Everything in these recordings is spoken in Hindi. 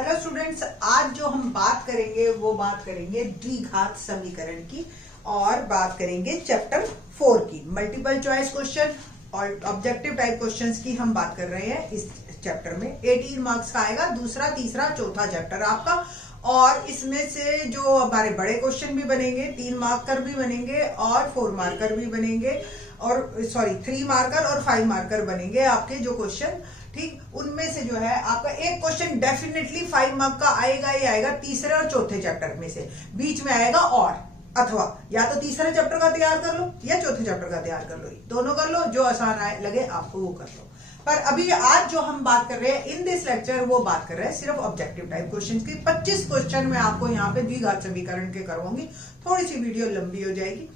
हेलो स्टूडेंट्स, आज जो हम बात करेंगे वो बात करेंगे द्विघात समीकरण की और बात करेंगे चैप्टर 4 की। मल्टीपल चॉइस क्वेश्चन और ऑब्जेक्टिव टाइप क्वेश्चंस की हम बात कर रहे हैं इस चैप्टर में। 18 मार्क्स का आएगा, दूसरा तीसरा चौथा चैप्टर आपका। और इसमें से जो हमारे बड़े क्वेश्चन भी बनेंगे, 3 मार्कर भी बनेंगे और 4 मार्कर भी बनेंगे, और सॉरी 3 मार्कर और 5 मार्कर बनेंगे आपके जो क्वेश्चन। ठीक, उनमें से जो है आपका एक क्वेश्चन डेफिनेटली 5 मार्क का आएगा ही आएगा, तीसरे और चौथे चैप्टर में से। बीच में आएगा और अथवा या तो तीसरे चैप्टर का तैयार कर लो या चौथे चैप्टर का तैयार कर लो, दोनों कर लो, जो आसान आए लगे आपको वो कर लो। पर अभी आज जो हम बात कर रहे हैं इन दिस लेक्चर, वो बात कर रहे हैं सिर्फ ऑब्जेक्टिव टाइप क्वेश्चंस की। 25 क्वेश्चन मैं आपको यहाँ पे द्विघात समीकरण के करवाऊंगी, थोड़ी सी वीडियो लंबी हो जाएगी।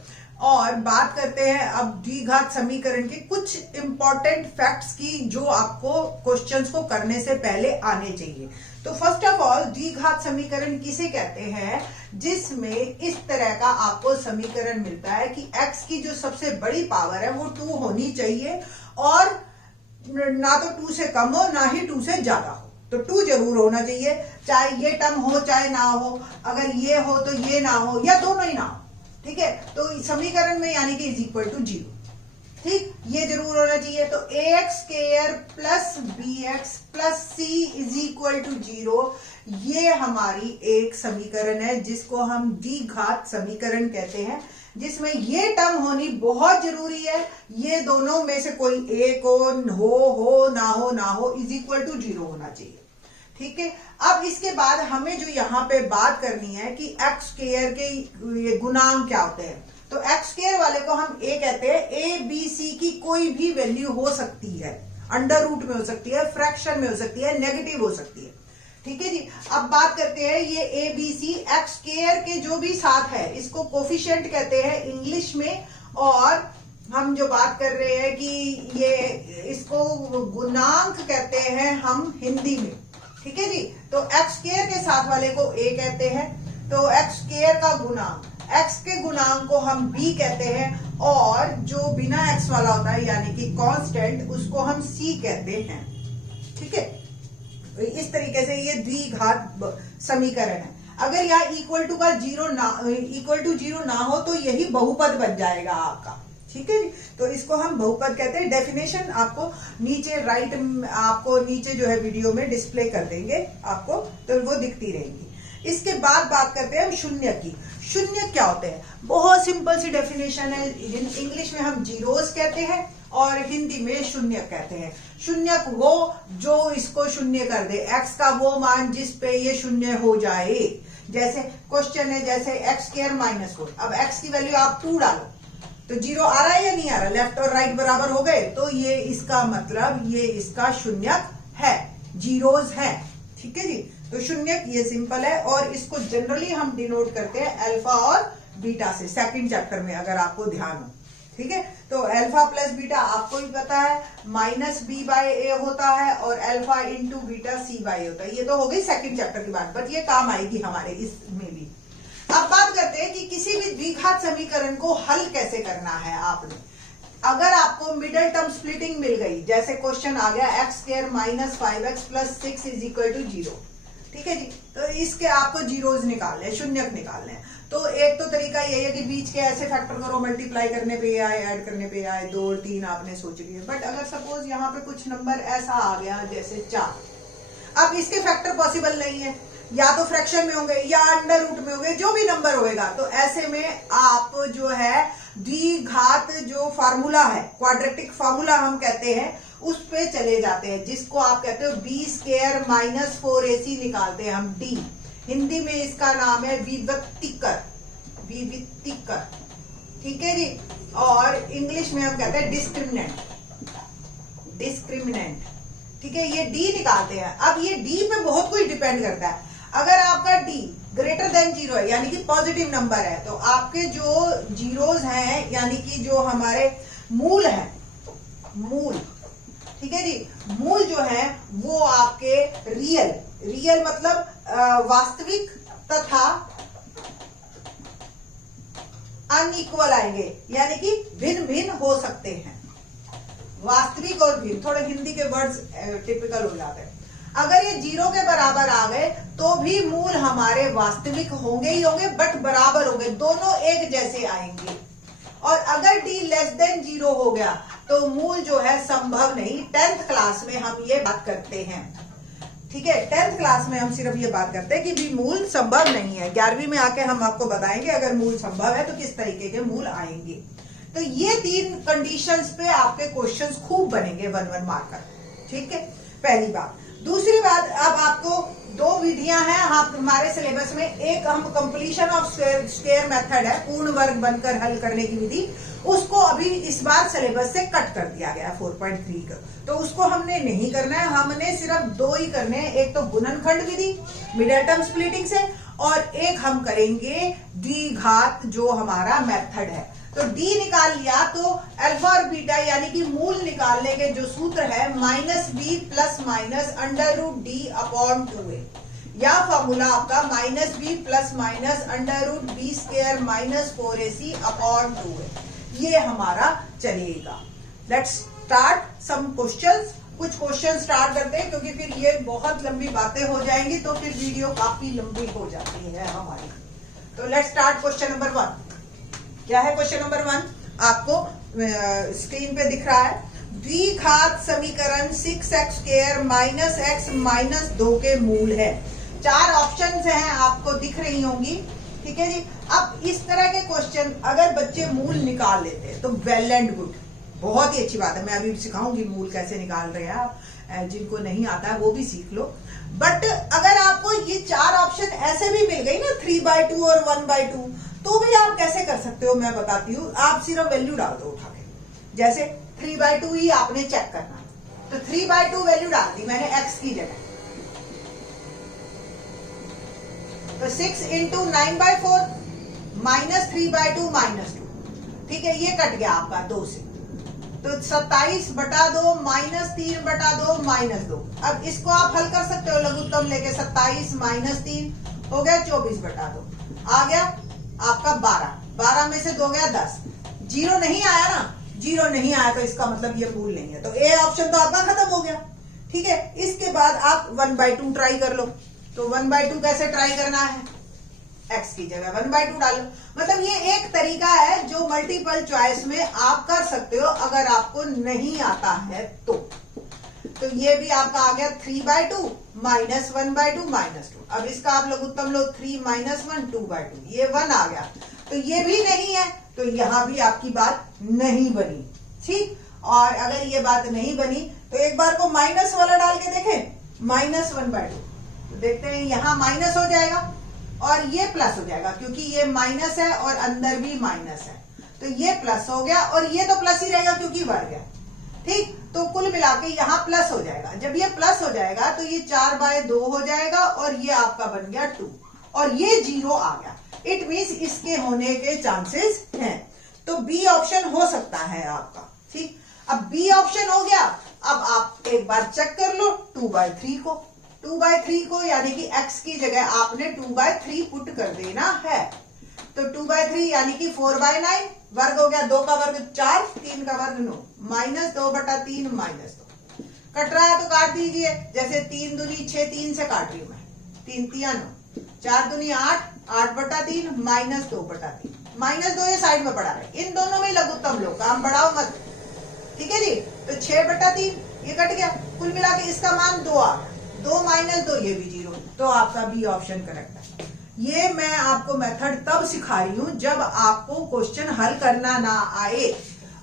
और बात करते हैं अब द्विघात समीकरण के कुछ इंपॉर्टेंट फैक्ट्स की जो आपको क्वेश्चंस को करने से पहले आने चाहिए। तो फर्स्ट ऑफ ऑल, द्विघात समीकरण किसे कहते हैं? जिसमें इस तरह का आपको समीकरण मिलता है कि x की जो सबसे बड़ी पावर है वो 2 होनी चाहिए, और ना तो 2 से कम हो ना ही 2 से ज्यादा हो। तो 2 जरूर होना चाहिए, चाहे ये टर्म हो चाहे ना हो। अगर ये हो तो ये ना हो, या दोनों ही ना हो। ठीक है, तो समीकरण में यानी कि इज इक्वल टू 0। ठीक, ये जरूर होना चाहिए। तो ax square plus bx plus c is equal to 0, ये हमारी एक समीकरण है जिसको हम द्विघात समीकरण कहते हैं, जिसमें ये टर्म होनी बहुत जरूरी है। ये दोनों में से कोई एक हो ना हो, इज इक्वल टू 0 होना चाहिए। ठीक है, अब इसके बाद हमें जो यहाँ पे बात करनी है कि एक्स स्क्वायर के ये गुणांक क्या होते हैं। तो एक्स स्क्वायर वाले को हम ए कहते हैं। ए बी सी की कोई भी वैल्यू हो सकती है, अंडर रूट में हो सकती है, फ्रैक्शन में हो सकती है, नेगेटिव हो सकती है। ठीक है जी, अब बात करते हैं ये a b c x square के जो भी साथ है इसको कोफिशिएंट कहते हैं इंग्लिश में, और हम जो बात कर रहे हैं कि ये इसको गुणांक कहते हैं हम हिंदी में। ठीक है जी, तो एक्स स्क्वायर के साथ वाले को ए कहते हैं, तो एक्स स्क्वायर का गुणांक, एक्स के गुणांक को हम बी कहते हैं, और जो बिना एक्स वाला होता है यानी कि कांस्टेंट, उसको हम सी कहते हैं। ठीक है, इस तरीके से ये द्विघात समीकरण है। अगर यहाँ इक्वल टू 0 ना हो तो यही बहुपद बन जाएगा आपका। ठीक है जी, तो इसको हम बहुपद कहते हैं। डेफिनेशन आपको नीचे आपको नीचे जो है वीडियो में डिस्प्ले कर देंगे आपको, तो वो दिखती रहेंगी। इसके बाद बात करते हैं हम शून्य की। शून्य क्या होते हैं? बहुत सिंपल सी डेफिनेशन है। इंग्लिश में हम जीरोस कहते हैं और हिंदी में शून्य कहते हैं। शून्य वो जो इसको शून्य कर दे, एक्स का वो मान जिस पे ये शून्य हो जाए। जैसे क्वेश्चन है, जैसे एक्स स्क्वायर माइनस 4, अब एक्स की वैल्यू आप 2 डालो तो 0 आ रहा है या नहीं आ रहा? लेफ्ट और राइट बराबर हो गए, तो ये इसका मतलब ये इसका शून्यक है, जीरोस है। ठीक है जी, तो शून्यक ये सिंपल है, और इसको जनरली हम डिनोट करते हैं अल्फा और बीटा से, सेकंड चैप्टर में अगर आपको ध्यान हो। ठीक है, तो अल्फा प्लस बीटा आपको भी पता है, माइनस बी बाय ए होता है, और अल्फा इंटू बीटा सी बाय ए होता है। ये तो हो गई सेकंड चैप्टर की बात, बट ये काम आएगी हमारे इसमें भी। अब बात करते हैं कि किसी भी द्विघात समीकरण को हल कैसे करना है आपने। अगर आपको मिडिल टर्म स्प्लिटिंग मिल गई, जैसे क्वेश्चन आ गया x square minus 5x plus 6 is equal to 0। ठीक है जी, तो इसके आपको जीरोज निकालने हैं, शून्यक निकालने हैं। तो एक तो तरीका ये है कि बीच के ऐसे फैक्टर करो, मल्टीप्लाई करने पे आए, ऐड करने पे आए, 2 और 3 आपने सोच लिया। बट अगर सपोज यहाँ पे कुछ नंबर ऐसा आ गया जैसे 4, अब इसके फैक्टर पॉसिबल नहीं है, या तो फ्रैक्शन में होंगे या अंडर रूट में होंगे, जो भी नंबर होएगा। तो ऐसे में आप जो है द्विघात जो फार्मूला है, क्वाड्रेटिक फार्मूला हम कहते हैं, उस पे चले जाते हैं, जिसको आप कहते हो बी स्क्वायर माइनस 4ac निकालते हैं हम डी। हिंदी में इसका नाम है विविक्तिकर। ठीक है जी, और इंग्लिश में हम कहते हैं डिस्क्रिमिनेंट। ठीक है, ये डी निकालते हैं। अब ये डी पे बहुत कुछ डिपेंड करता है। अगर आपका डी ग्रेटर देन 0 है, यानी कि पॉजिटिव नंबर है, तो आपके जो जीरोस हैं, यानी कि जो हमारे मूल है, मूल, ठीक है जी, मूल जो है वो आपके रियल मतलब वास्तविक तथा अनइक्वल आएंगे, यानी कि भिन्न भिन्न हो सकते हैं। वास्तविक और भिन्न, थोड़े हिंदी के वर्ड्स टिपिकल हो जाते हैं। अगर ये 0 के बराबर आ गए तो भी मूल हमारे वास्तविक होंगे ही होंगे, बट बराबर होंगे, दोनों एक जैसे आएंगे। और अगर d लेस देन 0 हो गया तो मूल जो है संभव नहीं। 10th क्लास में हम ये बात करते हैं, ठीक है, 10th क्लास में हम सिर्फ ये बात करते हैं कि भी मूल संभव नहीं है। 11वीं में आके हम आपको बताएंगे अगर मूल संभव है तो किस तरीके के मूल आएंगे। तो ये 3 कंडीशंस पे आपके क्वेश्चंस खूब बनेंगे 1-1 मार्कर, ठीक है, पहली बात। दूसरी बात, अब आपको 2 विधियां हैं हमारे सिलेबस में। एक हम कंप्लीशन ऑफ स्क्वायर मेथड है, पूर्ण वर्ग बनकर हल करने की विधि, उसको अभी इस बार सिलेबस से कट कर दिया गया 4.3 का, तो उसको हमने नहीं करना है। हमने सिर्फ 2 ही करने हैं, एक तो गुणनखंड विधि मिडिल टर्म स्प्लिटिंग से, और एक हम करेंगे द्विघात जो हमारा मेथड है। तो d निकाल लिया तो अल्फा और बीटा यानी कि मूल निकालने के जो सूत्र है -b प्लस माइनस √d/2a, या फॉर्मूला आपका -b plus minus √b² - 4ac/2a, ये हमारा चलेगा। Let's start some questions. कुछ क्वेश्चन स्टार्ट करते हैं क्योंकि फिर ये बहुत लंबी बातें हो जाएंगी, तो फिर वीडियो काफी लंबी हो जाती है हमारी। तो लेट्स स्टार्ट क्वेश्चन नंबर 1। क्या है क्वेश्चन नंबर 1? आपको स्क्रीन पे दिख रहा है, द्विघात समीकरण 6x² - x - 2 के मूल है। 4 ऑप्शंस हैं, आपको दिख रही होंगी, ठीक है जी। अब इस तरह के क्वेश्चन अगर बच्चे मूल निकाल लेते हैं तो वेल एंड गुड, बहुत ही अच्छी बात है। मैं अभी सिखाऊंगी मूल कैसे निकाल रहे हैं आप, जिनको नहीं आता है वो भी सीख लो। बट अगर आपको ये 4 ऑप्शन ऐसे भी मिल गई ना 3/2 और 1/2, तो भी आप कैसे कर सकते हो मैं बताती हूँ। आप सिर्फ वैल्यू डाल दो उठा के, जैसे 3/2 ही आपने चेक करना, तो 3/2 वैल्यू डाल दी मैंने x की जगह, तो 6 × 9/4 -3/2 -2, ठीक है, ये कट गया आपका 2 से, तो 27/2 -3/2 -2। अब इसको आप हल कर सकते हो लघुत्तम लेके, 27 - 3 हो गया 24/2, आ गया आपका 12 में से 2 गया 10। 0 नहीं आया ना, 0 नहीं आया तो इसका मतलब ये मूल नहीं है, तो ए ऑप्शन तो आपका खत्म हो गया, ठीक है। इसके बाद आप 1/2 ट्राई कर लो। तो 1/2 कैसे ट्राई करना है, x की जगह 1/2 डालो। मतलब ये एक तरीका है जो मल्टीपल चॉइस में आप कर सकते हो अगर आपको नहीं आता है तो ये भी आपका आ गया 3/2 -1/2 -2। अब इसका आप लघुत्तम लो 3 - 1 2/2, ये 1 आ गया, तो ये भी नहीं है, तो यहां भी आपकी बात नहीं बनी, ठीक। और अगर ये बात नहीं बनी तो एक बार को माइनस वाला डाल के देखें, -1/2, तो देखते हैं यहां माइनस हो जाएगा और ये प्लस हो जाएगा, क्योंकि ये माइनस है और अंदर भी माइनस है, तो ये प्लस हो गया और ये तो प्लस ही रहेगा क्योंकि बढ़ गया, ठीक। तो कुल मिला के यहाँ प्लस हो जाएगा। जब ये प्लस हो जाएगा तो ये 4/2 हो जाएगा और ये आपका बन गया 2 और ये 0 आ गया। इट मीन्स इसके होने के चांसेस हैं, तो बी ऑप्शन हो सकता है आपका, ठीक। अब बी ऑप्शन हो गया, अब आप एक बार चेक कर लो 2/3 को, 2/3 को यानी कि x की जगह आपने 2/3 पुट कर देना है, तो 2/3 यानी कि 4/9, वर्ग हो गया, 2 का वर्ग 4, 3 का वर्ग 9, -2/3 -2। कट रहा है तो काट दीजिए, जैसे 3 दूनी 6, 3 से काट रही हूं मैं, 3 × 3 = 9, 4 दूनी 8, 8/3 -2/3, -2 ये साइड में पड़ा रहे, इन दोनों में लघुत्तम लो, काम बढ़ाओ मत, ठीक है जी। तो 6/3 ये कट गया, कुल मिला के इसका मान 2 आ गया, 2 - 2 ये भी 0, तो आपका बी ऑप्शन करेक्ट है। ये मैं आपको मेथड तब सिखा रही हूं जब आपको क्वेश्चन हल करना ना आए,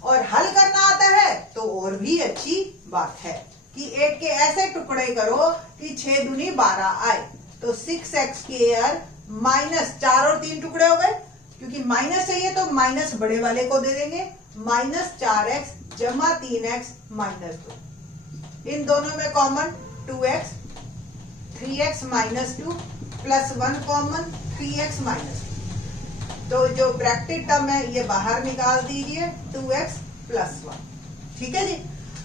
और हल करना आता है तो और भी अच्छी बात है कि एक के ऐसे टुकड़े करो कि 6 दूनी 12 आए, तो 6x² -4 और 3 टुकड़े हो गए, क्योंकि माइनस चाहिए तो माइनस बड़े वाले को दे देंगे, -4x + 3x -2, इन दोनों में common 2x, 3x -2 + 1 common 3x -2, तो जो ब्रैकेट टर्म है ये बाहर निकाल दीजिए 2x + 1, ठीक है जी।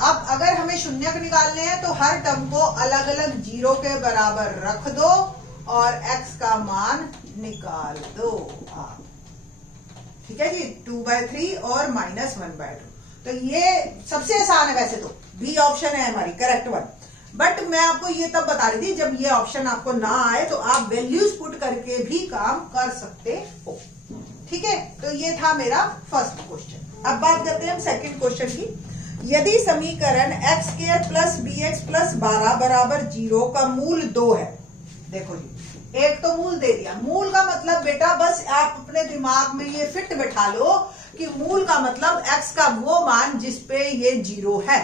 अब अगर हमें शून्यक निकालने हैं तो हर टर्म को अलग अलग 0 के बराबर रख दो और x का मान निकाल दो आप, ठीक है जी। 2/3 और -1/2, तो ये सबसे आसान है वैसे तो, बी ऑप्शन है हमारी करेक्ट वन। बट मैं आपको ये तब बता रही थी जब ये ऑप्शन आपको ना आए तो आप वैल्यूज पुट करके भी काम कर सकते हो। ठीक है, तो ये था मेरा फर्स्ट क्वेश्चन। अब बात करते हैं हम सेकंड क्वेश्चन की। यदि समीकरण x square plus b x plus 12 बराबर 0 का मूल 2 है। देखो जी, एक तो मूल दे दिया। मूल का मतलब बेटा बस आप अपने दिमाग में ये फिट बैठा लो कि मूल का मतलब x का वो मान जिसपे ये 0 है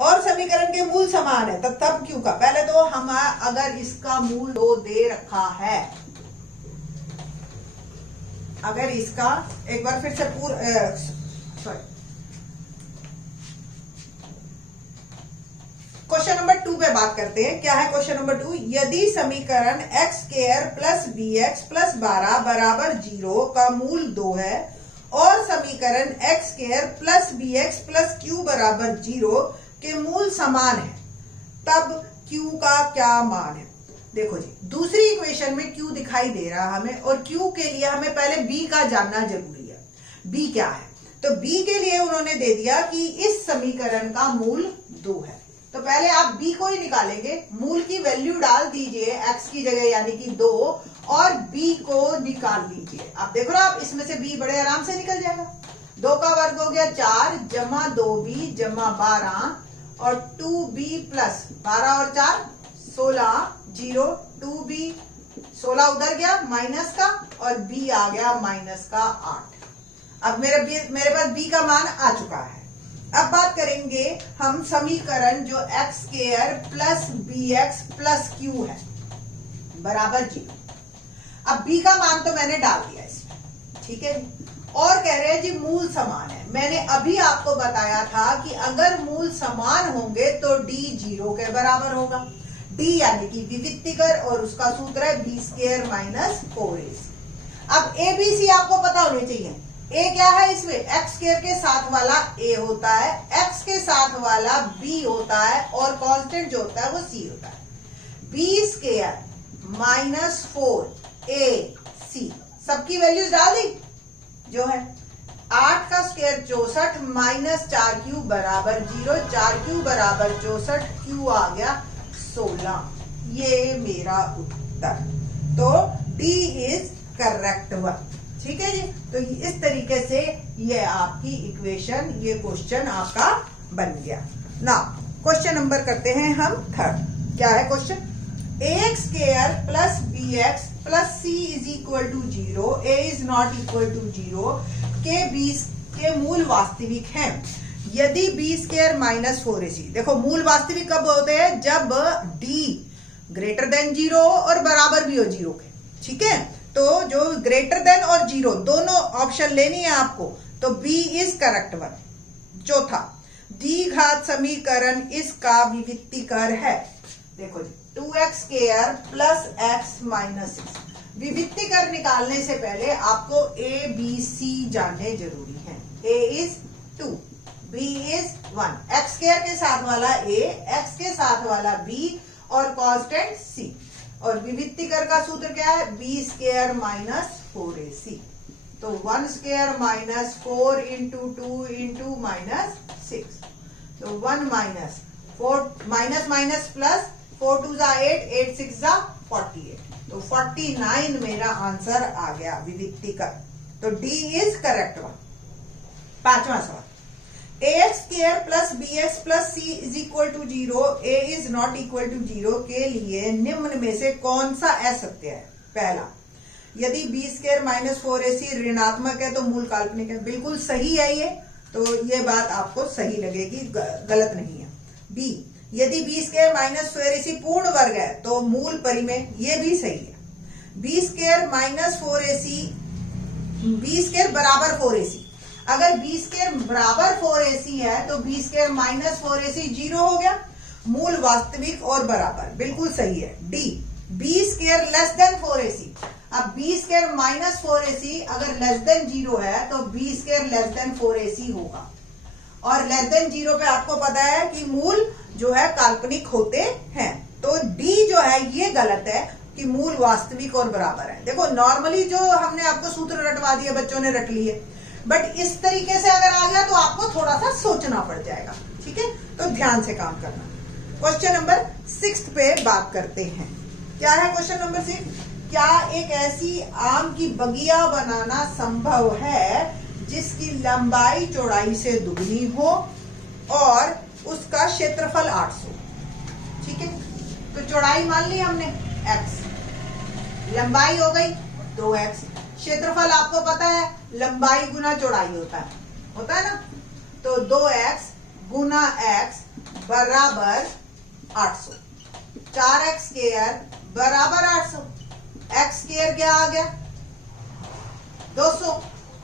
और समीकरण के मूल समान है। तब क्यों का पहले तो हम अगर इसका मूल 2 दे रखा है, अगर इसका एक बार फिर से क्वेश्चन नंबर 2 पे बात करते हैं। क्या है क्वेश्चन नंबर 2? यदि समीकरण x square plus b x plus 12 बराबर 0 का मूल 2 है और समीकरण x square plus b x plus q बराबर 0 के मूल समान है, तब क्यू का क्या मान है? देखो जी, दूसरी इक्वेशन में क्यू दिखाई दे रहा हमें और क्यू के लिए हमें पहले बी का जानना जरूरी है। बी क्या है? तो बी के लिए उन्होंने दे दिया कि इस समीकरण का मूल 2 है। तो पहले आप बी को ही निकालेंगे, मूल की वैल्यू डाल दीजिए एक्स की जगह यानी कि 2 और बी को निकाल लीजिए। आप देखो ना, आप इसमें से बी बड़े आराम से निकल जाएगा। 2 का वर्ग हो गया 4 जमा 2b जमा 12 और 2b प्लस 12 और 4 16 0 2b 16 उधर गया माइनस का और b आ गया माइनस का 8। अब मेरे पास b का मान आ चुका है। अब बात करेंगे हम समीकरण जो x square plus b x plus q है बराबर 0। अब b का मान तो मैंने डाल दिया इसमें, ठीक है। और कह रहे हैं जी मूल समान है। मैंने अभी आपको बताया था कि अगर मूल समान होंगे तो d 0 के बराबर होगा। d यानी कि विविक्तिकर और उसका सूत्र है b स्क्वायर माइनस 4ac। अब a b c आपको पता होने चाहिए। a क्या है इसमें? x स्क्वायर के साथ वाला a होता है, x के साथ वाला b होता है और कांस्टेंट जो होता है वो c होता है। b स्क्वायर माइनस 4ac सबकी वैल्यूज डाल दी जो है 8 का स्क्वायर 64 माइनस 4q बराबर 0, 4q बराबर 64, q आ गया 16। ये मेरा उत्तर। तो D इज करेक्ट वन। ठीक है जी। तो इस तरीके से ये आपकी इक्वेशन, ये क्वेश्चन आपका बन गया ना। क्वेश्चन नंबर करते हैं हम थर्ड। क्या है question? ax square plus bx plus c is equal to 0, a is not equal to 0 के बीच के मूल वास्तविक हैं यदि b स्क्वायर माइनस 4ac। देखो मूल वास्तविक कब होते हैं? जब d ग्रेटर देन 0 और बराबर भी हो 0 के। ठीक है, तो जो ग्रेटर देन और 0 दोनों ऑप्शन लेनी है आपको, तो b इज करेक्ट वन। चौथा, द्विघात समीकरण इसका विविक्तिकर है। देखो जी, 2x square plus x minus 6। विविक्तिकर निकालने से पहले आपको a b c जानने जरूरी है। a is 2, b is 1, x square के साथ वाला a, x के साथ वाला b और कांस्टेंट c। और विविक्तिकर का सूत्र क्या है? b square minus 4ac। तो 1 square minus 4 into 2 into minus 6। तो 1 माइनस 4 माइनस माइनस प्लस 4 2 जा 8, 8 6 जा 48। तो 49 मेरा आंसर आ गया विविक्तिकर। तो D इज करेक्ट वन। पांचवा सवाल, ax square plus bx plus c is equal to 0, a is not equal to 0 के लिए निम्न में से कौन सा असत्य है? पहला, यदि b स्क्वायर माइनस 4ac ऋणात्मक है तो मूल काल्पनिक है। बिल्कुल सही है ये, तो ये बात आपको सही लगेगी, गलत नहीं है। b, यदि b स्क्वायर माइनस 4ac पूर्ण वर्ग है तो मूल परिमेय, ये भी सही है। b square minus 4ac, b square बराबर 4ac, अगर b स्क्वायर बराबर 4ac है तो b स्क्वायर माइनस 4ac 0 हो गया। मूल वास्तविक और बराबर, बिल्कुल सही है। d, b square less then 4ac। अब b स्क्वायर माइनस 4ac अगर लेस देन 0 है तो b square less then 4ac होगा। और लेस देन 0 पे आपको पता है कि मूल जो है काल्पनिक होते हैं। तो d जो है ये गलत है कि मूल वास्तविक और बराबर है। देखो नॉर्मली जो हमने आपको सूत्र रटवा दिए, बच्चों ने रट लिए, बट इस तरीके से अगर आ गया तो आपको थोड़ा सा सोचना पड़ जाएगा। ठीक है, तो ध्यान से काम करना। क्वेश्चन नंबर 6 पे बात करते हैं। क्या है क्वेश्चन नंबर 6? क्या एक ऐसी आम की बगिया बनाना संभव है जिसकी लंबाई चौड़ाई से दुगनी हो और उसका क्षेत्रफल 800? ठीक है, तो चौड़ाई मान ली हमने x, लंबाई हो गई 2x, क्षेत्रफल आपको पता है लंबाई गुना चौड़ाई होता है ना, तो 2x गुना x बराबर 800, 4x स्क्वायर बराबर 800, x स्क्वायर क्या आ गया 200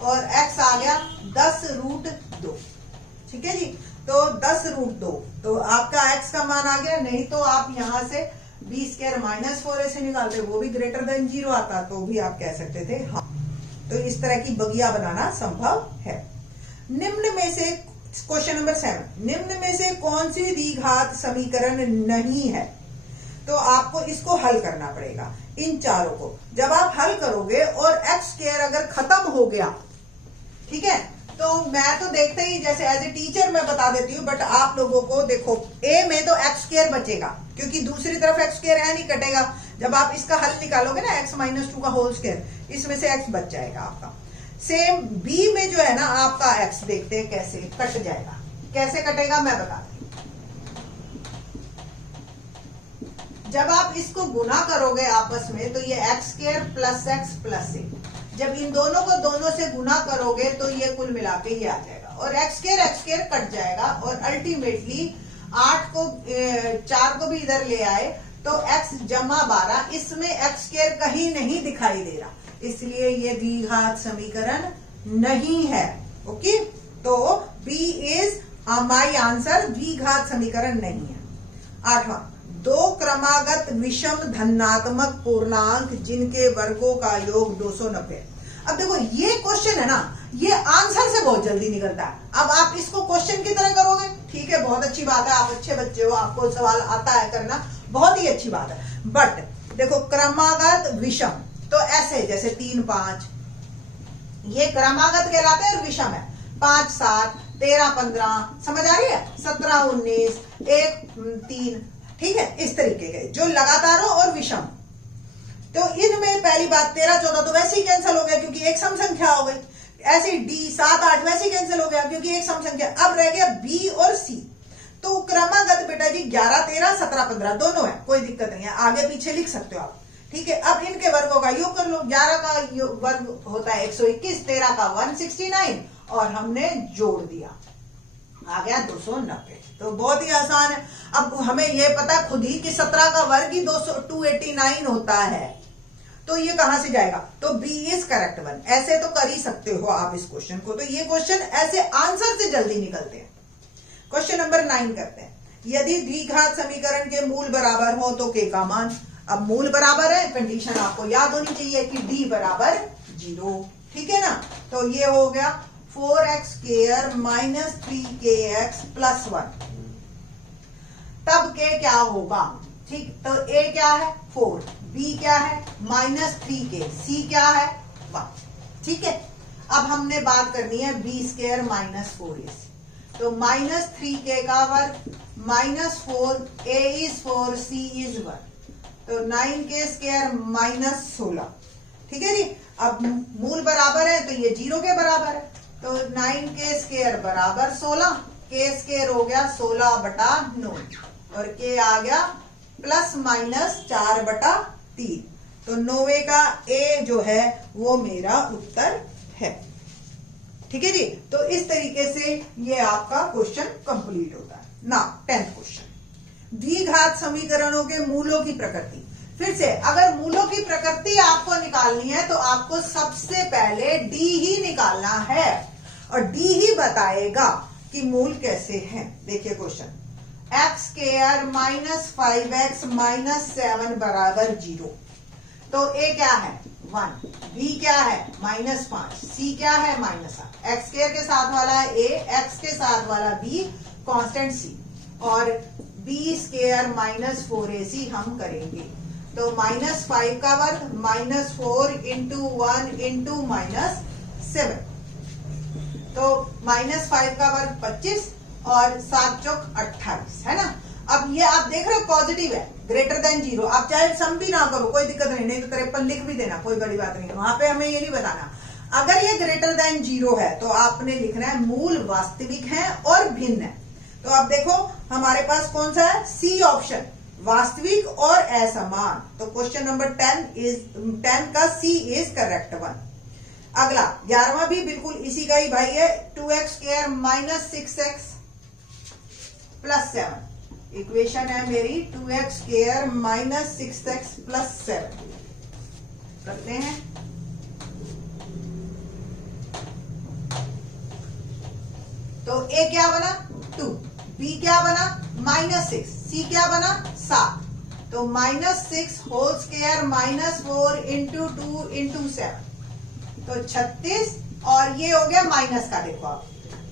और x आ गया 10√2। ठीक है जी, तो 10√2, तो आपका x का मान आ गया। नहीं तो आप यहां से b स्क्वायर माइनस 4 ऐसे निकालते, वो भी ग्रेटर देन 0 आता, तो भी आप कह सकते थे हाँ। तो इस तरह की बगिया बनाना संभव है। निम्न में से क्वेश्चन नंबर 7, निम्न में से कौन सी द्विघात समीकरण नहीं है? तो आपको इसको हल करना पड़ेगा इन चारों को। जब आप हल करोगे और x स्क्वायर अगर खत्म हो गया, ठीक है, तो मैं तो देखते ही जैसे एज ए टीचर मैं बता देती हूँ, बट आप लोगों को देखो a में तो x स्क्वायर बचेगा क्योंकि दूसरी तरफ x स्क्वायर है नहीं, कटेगा। जब आप इसका हल निकालोगे ना x - 2 का होल स्क्वायर, इसमें से x बच जाएगा आपका। सेम b में जो है ना आपका x, देखते हैं कैसे कट जाएगा। कैसे कटेगा मैं बताती हूँ। जब आप इसको गुना करोगे आपस में, तो ये x square plus x plus a, जब इन दोनों को दोनों से गुना करोगे तो ये कुल मिला के ये आ जाएगा और x स्क्वायर कट जाएगा और अल्टीमेटली 8 को 4 को भी इधर ले आए तो x जमा 12, इसमें x स्क्वायर कहीं नहीं दिखाई दे रहा, इसलिए ये द्विघात समीकरण नहीं है। ओके, तो B इज माय आंसर, द्विघात समीकरण नहीं है। 8वां, दो क्रमागत विषम धनात्मक पूर्णांक जिनके वर्गों का योग 290। अब देखो ये क्वेश्चन है ना, ये आंसर से बहुत जल्दी निकलता है। अब आप इसको क्वेश्चन की तरह करोगे, ठीक है, बहुत अच्छी बात है, आप अच्छे बच्चे हो, आपको सवाल आता है करना, बहुत ही अच्छी बात है। बट देखो क्रमागत विषम, तो ऐसे जैसे 3 5, ये क्रमागत कहलाते हैं और विषम है। 5 7, 13 15, समझ आ रही है, 17 19, 1 3, ठीक है, इस तरीके के जो लगातार हो और विषम। तो इनमें पहली बात 13 14 तो वैसे ही कैंसिल हो गया क्योंकि एक सम संख्या हो गई। ऐसे D 7 8 वैसे ही कैंसिल हो गया क्योंकि एक सम संख्या। अब रह गया B और C। तो क्रमागत बेटा जी 11 13 17 15 दोनों है, कोई दिक्कत नहीं है, आगे पीछे लिख सकते हो आप। ठीक है, अब इनके वर्गों का योग कर लो। 11 का वर्ग होता है 121, 13 का 169 और हमने जोड़ दिया, आ गया 290। तो बहुत ही आसान है। अब हमें यह पता खुद ही कि 17 का वर्ग ही 289 होता है, तो ये कहां से जाएगा? तो B इज करेक्ट वन। ऐसे तो कर ही सकते हो आप इस क्वेश्चन को, तो ये क्वेश्चन ऐसे आंसर से जल्दी निकलते हैं। क्वेश्चन नंबर 9 करते हैं। यदि द्विघात समीकरण के मूल बराबर हो तो k का मान, अब मूल बराबर है, कंडीशन आपको याद होनी चाहिए कि d बराबर 0, ठीक है ना। तो ये हो गया 4x square minus 3kx plus 1, तब k क्या होगा? ठीक, तो a क्या है 4, b क्या है -3k, c क्या है 1। ठीक है, अब हमने बात करनी है b स्क्वायर माइनस 4ac, तो -3k का वर्ग -4, a इज 4, c इज 1, तो 9k स्क्वायर माइनस 16। ठीक है जी, अब मूल बराबर है तो ये 0 के बराबर है, तो 9k स्क्वायर बराबर 16, k स्क्वायर हो गया 16/9 और k आ गया प्लस माइनस 4/3, तो 9 का A जो है वो मेरा उत्तर है। ठीक है जी, तो इस तरीके से ये आपका क्वेश्चन कंप्लीट होता है ना। 10th क्वेश्चन, द्विघात समीकरणों के मूलों की प्रकृति। फिर से अगर मूलों की प्रकृति आपको निकालनी है तो आपको सबसे पहले D ही निकालना है और D ही बताएगा कि मूल कैसे हैं। देखिए क्वेश्चन, x स्क्वायर -5x -7 बराबर 0, तो a क्या है 1, b क्या है -5, c क्या है -8, x स्क्वायर के साथ वाला a, x के साथ वाला b, कांस्टेंट c, और b स्क्वायर -4ac हम करेंगे। तो -5 का वर्ग -4 इंटू 1 इंटू -7, तो -5 का वर्ग 25 और 7 चौक 28 है ना। अब ये आप देख रहे हो पॉजिटिव है, ग्रेटर देन 0। आप चाहे सम भी ना करो कोई दिक्कत नहीं, तो 53 लिख भी देना, कोई बड़ी बात नहीं है, वहां पे हमें ये नहीं बताना। अगर ये ग्रेटर देन 0 है तो आपने लिखना है मूल वास्तविक है और भिन्न है। तो अब देखो हमारे पास कौन सा है, सी ऑप्शन, वास्तविक और असमान। तो क्वेश्चन नंबर 10 का सी इज करेक्ट वन। अगला 11वां भी बिल्कुल इसी का ही भाई है, 2x² minus 6x plus 7। Equation है मेरी 2x² माइनस 6x प्लस 7। करते हैं। तो a क्या बना 2, b क्या बना -6, c क्या बना 7। तो -6 होल स्क्वायर -4 इंटू 2 इंटू 7, तो 36। और ये हो गया माइनस का, देखो आप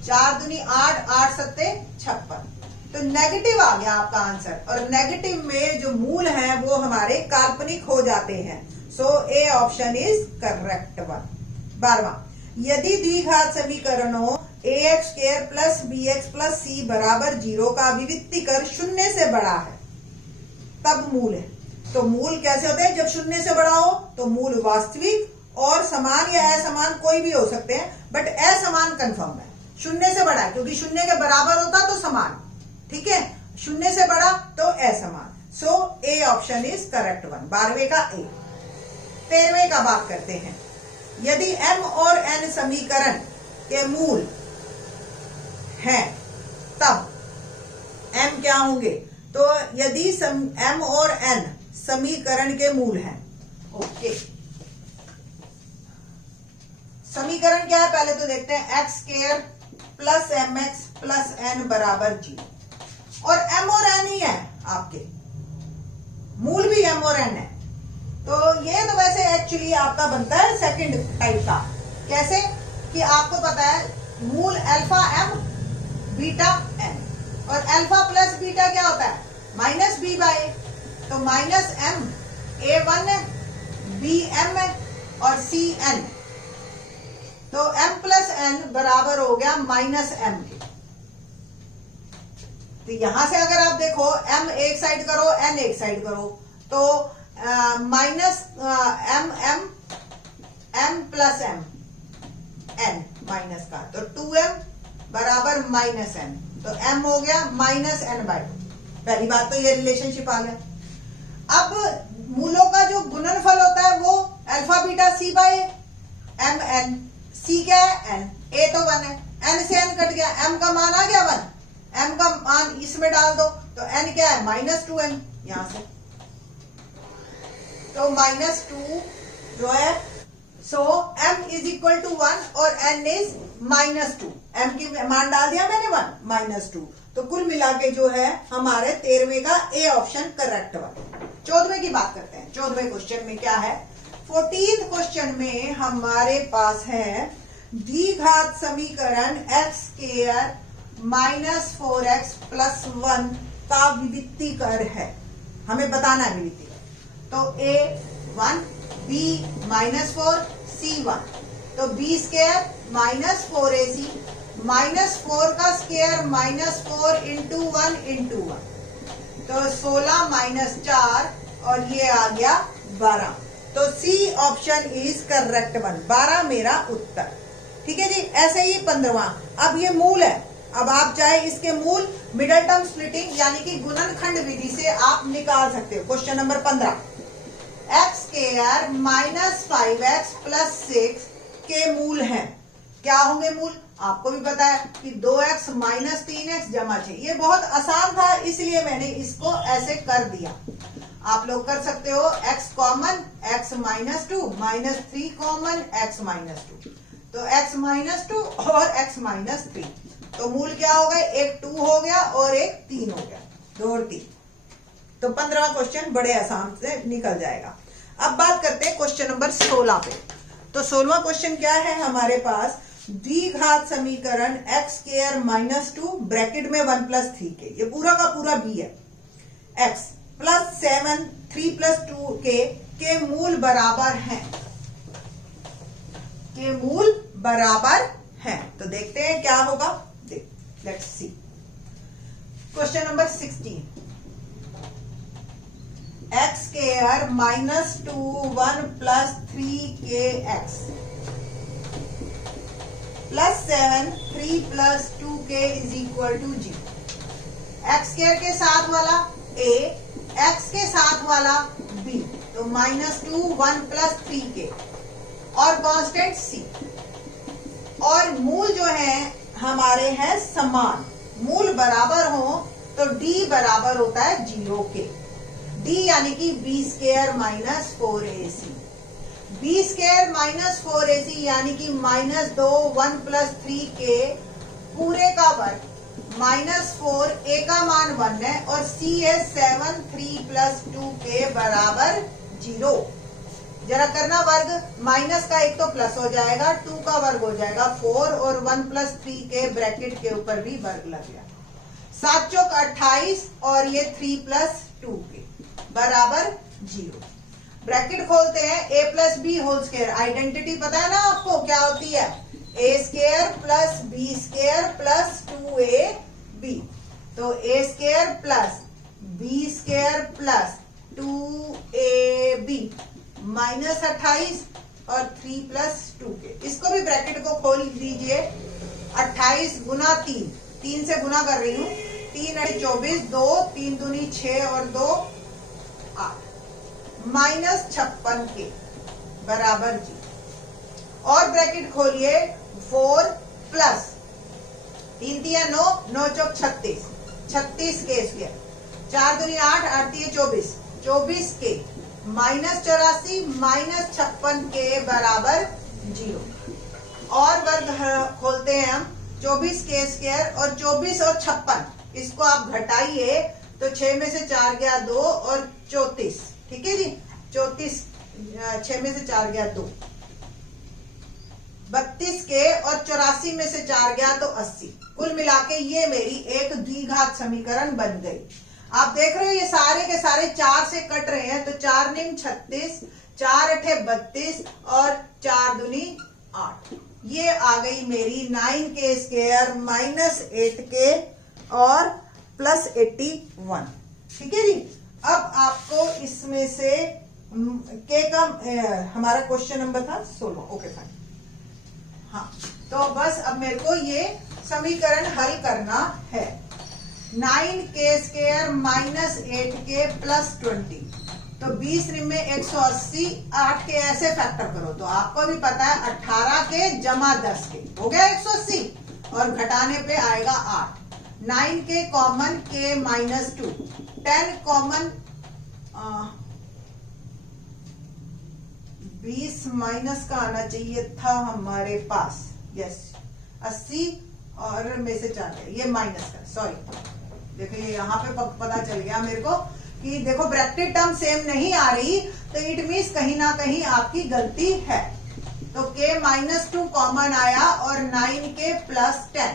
4 दूनी 8, 8 सत्ते 56। तो नेगेटिव आ गया आपका आंसर, और नेगेटिव में जो मूल है वो हमारे काल्पनिक हो जाते हैं। So A option is correct one. 12वां, यदि द्विघात समीकरणों ax² plus bx plus c बराबर 0 का विविक्तीकर 0 से बड़ा है तब मूल है। तो मूल कैसे होते हैं, जब 0 से बड़ा हो तो मूल वास्तविक और समान या असमान कोई भी हो सकते हैं, बट असमान कंफर्म है। 0 से बड़ा है क्योंकि 0 के बराबर होता तो समान, ठीक है, 0 से बड़ा तो असमान। So A option is correct one, 12वें का ए। 13वें का बात करते हैं। यदि m और n समीकरण के मूल हैं तब m क्या होंगे, तो यदि m और n समीकरण के मूल हैं, ओके। समीकरण क्या है पहले तो देखते हैं, x² plus mx plus n बराबर 0। और m और n ही है आपके, मूल भी m और n है। तो ये तो वैसे एक्चुअली आपका बनता है सेकंड टाइप का। कैसे कि आपको पता है मूल अल्फा m बीटा n, और अल्फा प्लस बीटा क्या होता है -b/a। तो -m a1 है, bm है और cn। तो m प्लस n बराबर हो गया -m के। तो यहां से अगर आप देखो m एक साइड करो n एक साइड करो, तो minus m plus m n minus का, तो 2m बराबर -n। तो m हो गया -n/2। पहली बात तो ये रिलेशनशिप आ गया। अब मूलों का जो गुणनफल होता है वो alpha beta c/a, m n, c क्या है n, a तो 1 है, n से n कट गया, m का मान आ गया 1, m का मान इसमें डाल दो, तो n क्या है -2n यहां से, तो -2 जो है। सो m इज इक्वल टू 1 और n इज -2। m की मान डाल दिया मैंने 1 -2। तो कुल मिला के जो है हमारे 13वें का ए ऑप्शन करेक्ट वन। 14वें की बात करते हैं। 14वें क्वेश्चन में क्या है, 14th क्वेश्चन में हमारे पास है द्विघात समीकरण x² माइनस 4x प्लस 1 का विविक्तीकर है, हमें बताना है विविक्तीकर। तो a1 b -4 c1, तो b² माइनस 4ac -4 का स्क्वायर -4 इंटू 1 इंटू 1, तो 16 -4 और ये आ गया 12। तो c option is correct one, 12 मेरा उत्तर। ठीक है जी। ऐसे ही 15वां, अब ये मूल है, अब आप चाहे इसके मूल मिडल टर्म स्प्लिटिंग यानी कि गुणनखंड विधि से आप निकाल सकते हो। Question number 15, x² minus 5x plus 6 के मूल हैं। क्या होंगे मूल, आपको भी पता है कि 2x माइनस 3x जमा 6। ये बहुत आसान था इसलिए मैंने इसको ऐसे कर दिया। आप लोग कर सकते हो x common x -2 -3 common x -2, तो x -2 और x -3, तो मूल क्या हो गए, एक 2 हो गया और एक 3 हो गया, 2 और 3। तो 15वां क्वेश्चन बड़े आसान से निकल जाएगा। अब बात करते हैं क्वेश्चन नंबर 16 पे। तो 16वां क्वेश्चन क्या है हमारे पास, द्विघात समीकरण x² -2 ब्रैकेट में 1 + 3 के, ये पूरा का पूरा b है, x + 7 3 + 2 के मूल बराबर हैं, के मूल बराबर हैं। तो देखते हैं क्या होगा, let's see. Question number 16, square minus 2 1 plus 3kx plus 7 3 plus 2k is equal to 0। X square के साथ वाला a, एक्स के साथ वाला b, तो माइनस 2 1 प्लस 3k और कांस्टेंट c। और मूल जो है हमारे हैं समान, मूल बराबर हो तो d बराबर होता है 0 के। d यानी कि b square minus 4ac, b square minus 4ac यानी कि माइनस 2 1 प्लस 3k पूरे का वर्ग माइनस 4, a का मान 1 है और c है 7 3 प्लस 2k बराबर 0। जरा करना वर्ग, माइनस का एक तो प्लस हो जाएगा, 2 का वर्ग हो जाएगा 4 और 1 प्लस 3k ब्रैकेट के ऊपर भी वर्ग लग गया। 7 चौक 28 और ये 3 प्लस 2k बराबर 0। ब्रैकेट खोलते हैं, a plus b whole square, identity पता है ना आपको क्या होती है, a square plus b square plus 2ab, तो a square plus b square plus 2ab minus 28 और 3 प्लस 2k। इसको भी ब्रैकेट को खोल दीजिए, 28 गुना 3, 3 से गुना कर रही हूं, 3 है 24, 2 3 दूनी 6 और 2 8 माइनस 56k बराबर 0। और ब्रैकेट खोलिए 4 प्लस 3 दिया 9, 9 चौक 36, 36k स्क्वायर, 4 दूनी 8, 8 दिए 24, 24k माइनस 84 माइनस 56k बराबर 0। और वर्ग खोलते हैं हम, 24k स्क्वायर और 24 और 56 इसको आप घटाइए तो 6 में से 4 गया 2 और 34, ठीक है जी, 34 6 में से 4 गया 2, 32k और 84 में से 4 गया तो 80। कुल मिला के ये मेरी एक द्विघात समीकरण बन गई। आप देख रहे हो ये सारे के सारे 4 से कट रहे हैं, तो 4 निम 36, 4 अठे 32 और 4 दूनी 8। ये आ गई मेरी 9k स्क्वायर माइनस 8k और प्लस 81, ठीक है जी। अब आपको इसमें से k का हमारा क्वेश्चन नंबर था 16, ओके फाइन। हाँ, तो बस अब मेरे को ये समीकरण हल करना है। 9k square minus 8k plus 20, तो 20 में 180, 8 के ऐसे फैक्टर करो तो आपको भी पता है 18k जमा 10k हो गया 180 और घटाने पे आएगा 8। 9k common, k minus 2, 10 common, 20 minus का आना चाहिए था हमारे पास, यस 80 और में से 4 ये माइनस का, सॉरी देखो ये यहाँ पे पता चल गया मेरे को कि देखो ब्रैकेट टर्म सेम नहीं आ रही, तो इट मीन्स कहीं ना कहीं आपकी गलती है। तो k माइनस 2 कॉमन आया और 9k प्लस 10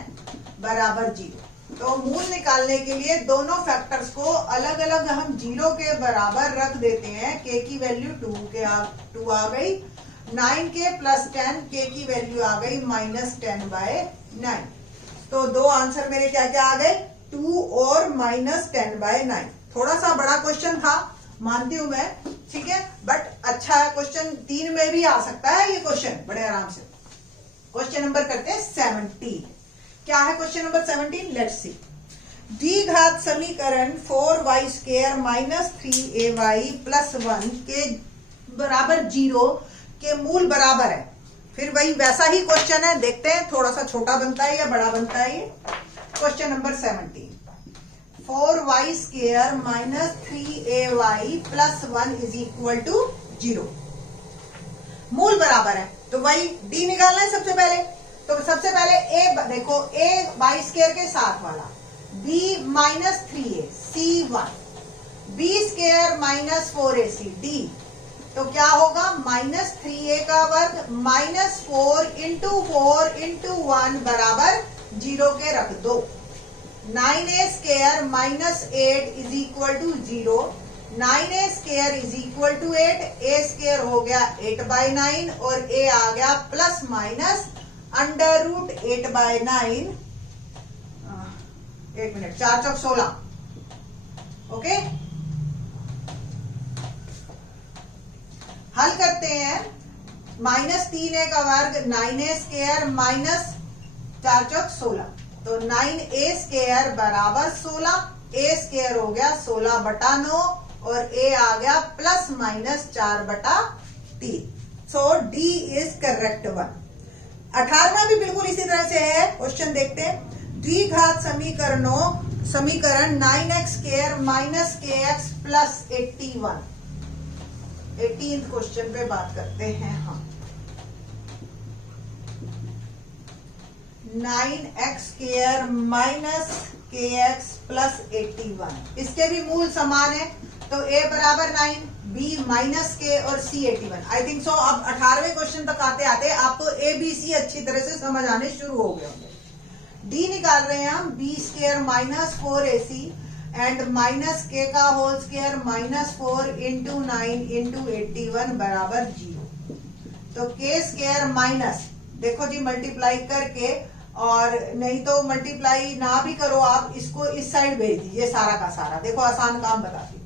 बराबर 0। तो मूल निकालने के लिए दोनों फैक्टर्स को अलग अलग हम 0 के बराबर रख देते हैं। k की वैल्यू 2 आ गई, 9k प्लस 10 k की वैल्यू आ गई माइनस 10/9। तो दो आंसर मेरे क्या क्या आ गए, 2 और माइनस 10/9। थोड़ा सा बड़ा क्वेश्चन था मानती हूं मैं, ठीक है, बट अच्छा है क्वेश्चन, 3 में भी आ सकता है ये क्वेश्चन बड़े आराम से। क्वेश्चन नंबर करते हैं 17। क्या है क्वेश्चन नंबर 17, लेट्स सी। द्विघात समीकरण 4y square minus 3ay plus 1 के बराबर 0 के मूल बराबर है। फिर वही वैसा ही क्वेश्चन है, देखते हैं थोड़ा सा छोटा बनता है या बड़ा बनता है ये। Question number 17, 4y square minus 3ay plus 1 is equal to 0। मूल बराबर है तो वही d निकालना है सबसे पहले। तो सबसे पहले a देखो, a y स्क्वायर के साथ वाला, b minus 3a c1, b square minus 4ac d, तो क्या होगा माइनस 3a का वर्ग माइनस 4 इंटू 4 इंटू 1 बराबर 0 के रख दो। 9a square minus 8 is equal to 0, 9a square is equal to 8, a square हो गया 8/9 और a आ गया plus minus under root 8/9, 1 minute, 4 चौक 16, ओके। हल करते हैं, -3a का वर्ग 9a स्क्वायर माइनस 4 चौक 16, तो 9a स्क्वायर बराबर 16, a स्क्वायर हो गया 16/9 और a आ गया ±4/3। सो D इज करेक्ट वन। 18वां भी बिल्कुल इसी तरह से है, क्वेश्चन देखते हैं। द्विघात समीकरण 9x square minus kx plus 81। 18th question पे बात करते हैं हम। 9x square minus kx plus 81, इसके भी मूल समान है, तो a बराबर 9, b माइनस k और c 81। आई थिंक सो अब 18वें क्वेश्चन तक आते आते आपको a b c अच्छी तरह से समझ आने शुरू हो गए होंगे। d निकाल रहे हैं हम, b square minus 4ac and minus k का whole square minus 4 into 9 into 81 बराबर 0। तो k स्क्वायर माइनस, देखो जी मल्टीप्लाई करके, और नहीं तो मल्टीप्लाई ना भी करो आप, इसको इस साइड भेज दीजिए सारा का सारा। देखो आसान काम बताती हूँ।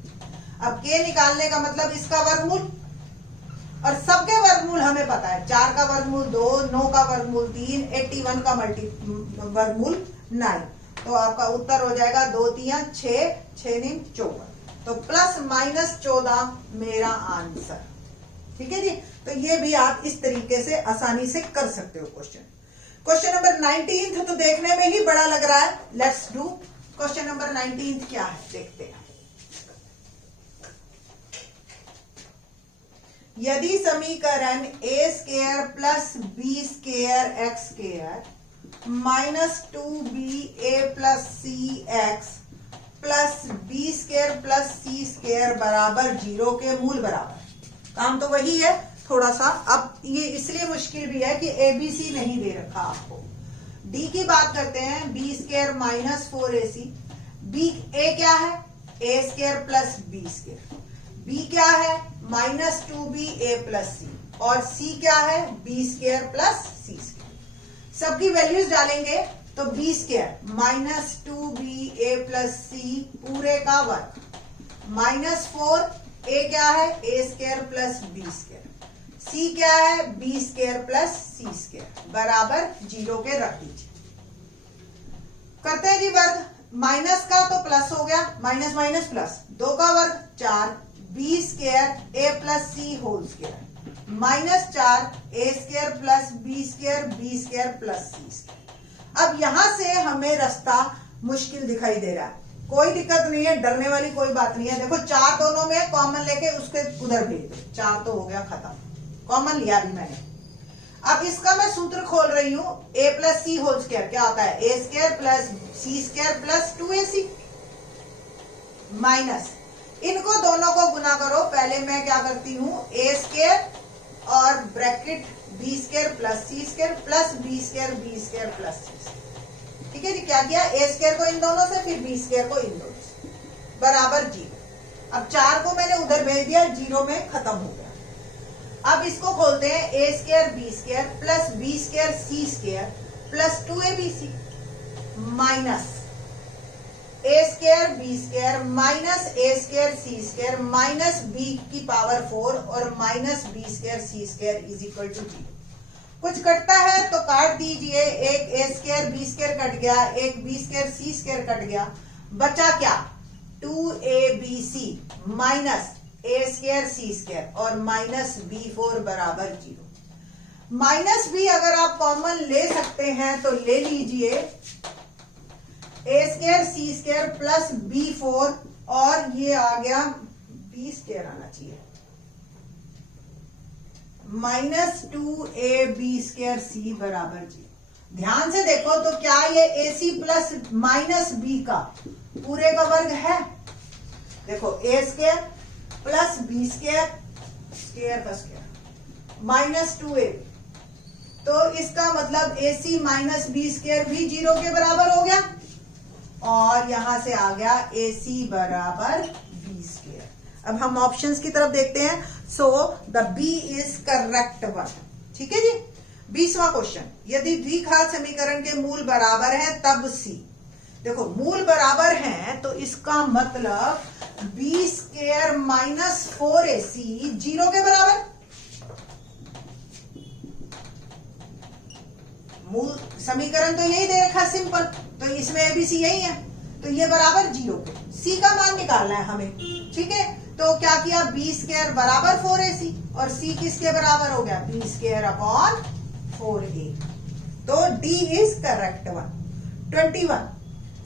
अब k निकालने का मतलब इसका वर्गमूल, और सबके वर्गमूल हमें पता है, 4 का वर्गमूल 2, 9 का वर्गमूल 3, 81 का वर्गमूल 9। तो आपका उत्तर हो जाएगा 2 3 6, 6 9 14। तो प्लस माइनस 14 मेरा आंसर। ठीक है जी, तो ये भी आप इस तरीके से आसानी से कर सकते हो क्वेश्चन। क्वेश्चन नंबर 19 तो देखने में ही बड़ा लग रहा है। लेट्स डू क्वेश्चन नंबर 19 क्या है, देखते हैं। यदि समीकरण a square plus b square x square minus 2ba plus C X plus b square plus c square बराबर 0 के मूल बराबर, काम तो वही है, थोड़ा सा अब ये इसलिए मुश्किल भी है कि a b c नहीं दे रखा आपको। d की बात करते हैं, b square minus 4ac, b a क्या है, a square plus b square, b क्या है -2ba प्लस सी, और c क्या है b स्क्वायर प्लस सी स्क्वायर। सबकी वैल्यूज डालेंगे तो b स्क्वायर -2ba प्लस सी पूरे का वर्ग -4, a क्या है a square plus b square, c क्या है b स्क्वायर प्लस सी स्क्वायर बराबर 0 के रख दीजिए। करते हैं जी वर्ग, माइनस का तो प्लस हो गया, माइनस माइनस प्लस, 2 का वर्ग 4, b square a plus C whole square -4 a square plus b square plus C square. अब यहां से हमें रास्ता मुश्किल दिखाई दे रहा है, कोई दिक्कत नहीं है, डरने वाली कोई बात नहीं है। देखो 4 दोनों में कॉमन लेके उसके उधर भेज दो, 4 तो हो गया खत्म, कॉमन लिया भी मैंने। अब इसका मैं सूत्र खोल रही हूं, a plus C whole square क्या होता है, a square plus C square plus 2ac minus, इनको दोनों को गुना करो। पहले मैं क्या करती हूँ, a स्क्वायर और ब्रैकेट b स्क्वायर प्लस सी square plus b square plus सी स्क्वायर। ठीक है जी, क्या किया, a स्क्वायर को इन दोनों से, फिर b स्क्वायर को इन दोनों से बराबर 0। अब 4 को मैंने उधर भेज दिया, 0 में खत्म हो गया। अब इसको खोलते हैं, a square b square plus b square C square plus 2abc minus a square b square minus a square C square minus b की पावर 4 और minus b square C square is equal to 0। कुछ कटता है तो काट दीजिए, एक a स्क्वायर b स्क्वायर कट गया, एक b स्क्वायर सी स्क्वायर कट गया, बचा क्या 2abc minus a square C square और माइनस b4 बराबर 0। माइनस b अगर आप कॉमन ले सकते हैं तो ले लीजिए, a square C square plus b4 और ये आ गया b स्क्वायर आना चाहिए -2ab स्क्वायर सी बराबर 0। ध्यान से देखो तो क्या ये ac प्लस माइनस b का पूरे का वर्ग है, देखो a square plus b square square का स्क्वायर माइनस 2ab, तो इसका मतलब ac माइनस b स्क्वायर भी 0 के बराबर हो गया, और यहां से आ गया AC बराबर b स्क्वायर। अब हम ऑप्शंस की तरफ देखते हैं, so the B is correct one. ठीक है जी, 20वां क्वेश्चन, यदि द्विघात समीकरण के मूल बराबर है तब C। देखो मूल बराबर हैं तो इसका मतलब b स्क्वायर माइनस 4ac 0 के बराबर, मूल समीकरण तो यही दे रखा सिंपल, तो इसमें एबीसी यही है, तो ये बराबर 0 के। सी का मान निकालना है हमें, ठीक है। तो क्या किया, बी स्क्वायर बराबर 4ac, और सी किसके बराबर हो गया, बी स्क्वायर अपॉन 4a। तो D is correct one. 21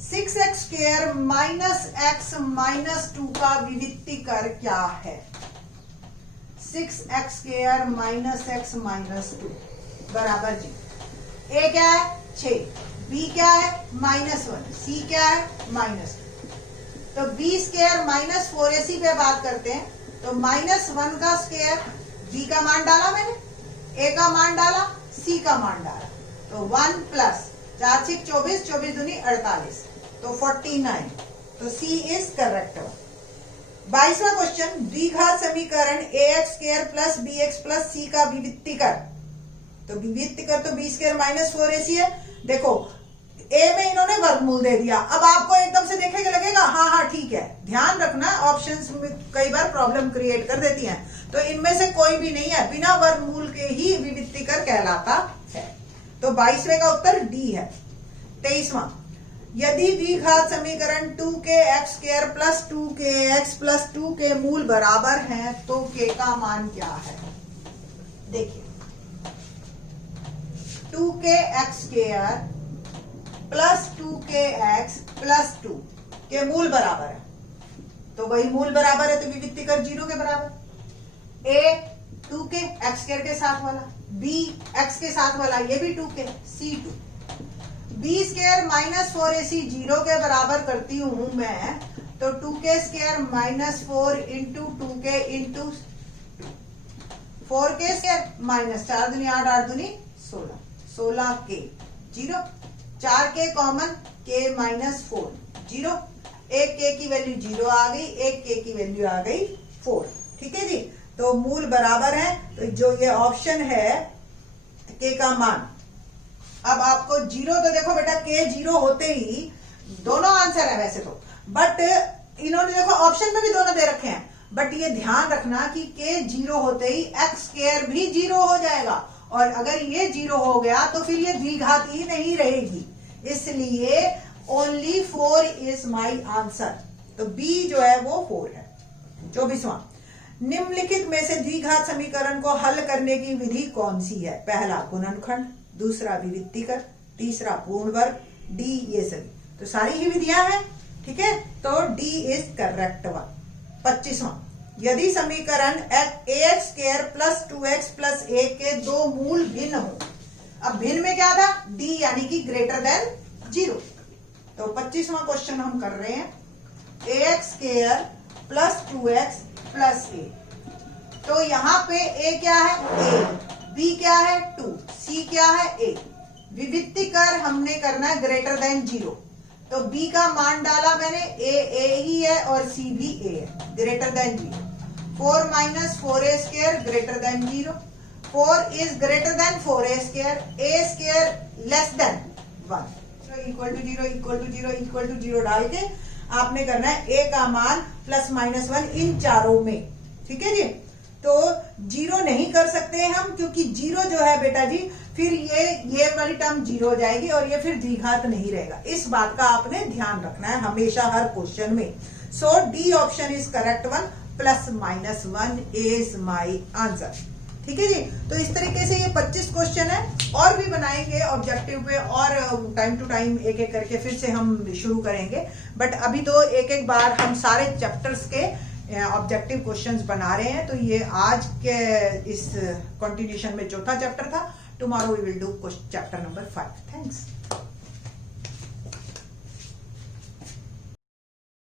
6x square minus x minus 2 का विवित्तीकर क्या है। 6x square minus x minus 2 बराबर 0। ए क्या है 6, बी क्या है -1, सी क्या है -2। तो बी स्क्वायर माइनस 4ac पे बात करते हैं, तो -1 का स्क्वायर, बी का मान डाला मैंने, ए का मान डाला, सी का मान डाला, तो 1 प्लस 4 6 24, 24 दूनी 48, तो 49। तो सी इज करेक्ट। 22वां क्वेश्चन, द्विघात समीकरण ax square plus bx plus c का विवित्तीकर। तो विवित्तीकर तो बी स्क्वायर माइनस 4ac है। देखो ए में इन्होंने वर्गमूल दे दिया, अब आपको एकदम से देखेंगे लगेगा हाँ ठीक है। ध्यान रखना, ऑप्शंस में कई बार प्रॉब्लम क्रिएट कर देती हैं, तो इनमें से कोई भी नहीं है, बिना वर्गमूल के ही विवित्तीकर कहलाता है। तो 22वें का उत्तर डी है। 23वां, यदि द्विघात समीकरण 2kx square plus 2kx plus 2 के मूल बराबर हैं तो k का मान क्या है। देखिए 2kx square plus 2kx plus 2 के मूल बराबर है, तो वही मूल बराबर है तो विवित्तीकर 0 के बराबर। a 2k x स्क्वायर के साथ वाला, b x के साथ वाला, ये भी 2k, c 2। B square minus 4ac 0 के बराबर करती हूं मैं, तो 2k square minus 4 into 2k into 4k square minus 4 दूनी 8, 8 दूनी 16, 16k 0, 4k common, k minus 4 0, एक k की वैल्यू 0 आ गई, एक k की वैल्यू आ गई 4। ठीक है जी, तो मूल बराबर है, तो जो ये ऑप्शन है k का मान। अब आपको 0, तो देखो बेटा k 0 होते ही दोनों आंसर है वैसे तो, बट इन्होंने देखो ऑप्शन में भी दोनों दे रखे हैं, बट ये ध्यान रखना कि k 0 होते ही x स्क्वायर भी 0 हो जाएगा, और अगर ये 0 हो गया तो फिर ये द्विघात ही नहीं रहेगी, इसलिए ओनली 4 इज माई आंसर। तो B जो है वो 4 है। 24वां, निम्नलिखित में से द्विघात समीकरण को हल करने की विधि कौन सी है। पहला गुणनखंड, दूसरा विवित्तीकर, तीसरा पूर्ण वर्ग, डी ये सभी। तो सारी ही विधियां हैं, ठीक है, तो डी इज करेक्ट वन। 25वां, यदि समीकरण ax square plus 2x plus a के दो मूल भिन्न हो। अब भिन्न में क्या था, d यानी कि ग्रेटर देन 0। तो 25वां क्वेश्चन हम कर रहे हैं, ax square plus 2x plus a। तो यहां पे a क्या है a, b क्या है 2, c क्या है a। विवित्तीकर हमने करना है ग्रेटर देन 0, तो b का मान डाला मैंने, a ही है और c भी a है, greater than 0। 4 minus 4a square greater than 0, 4 is greater than 4a square, a square less than 1, equal to 0 equal to 0 equal to 0 डाल के आपने करना है a का मान प्लस माइनस 1 इन चारों में। ठीक है जी, तो 0 नहीं कर सकते हैं हम, क्योंकि 0 जो है बेटा जी फिर ये वाली टर्म 0 हो जाएगी और ये फिर द्विघात नहीं रहेगा। इस बात का आपने ध्यान रखना है हमेशा हर क्वेश्चन में। So D option is correct one, plus minus 1 is my answer. ठीक है जी, तो इस तरीके से ये 25 क्वेश्चन है, और भी बनाएंगे ऑब्जेक्टिव पे, और टाइम टू टाइम एक एक करके फिर से हम शुरू करेंगे। बट अभी तो एक एक बार हम सारे चैप्टर्स के ऑब्जेक्टिव क्वेश्चंस बना रहे हैं। तो ये आज के इस कंटिन्यूशन में चौथा चैप्टर था। Tomorrow we will do chapter number 5। Thanks.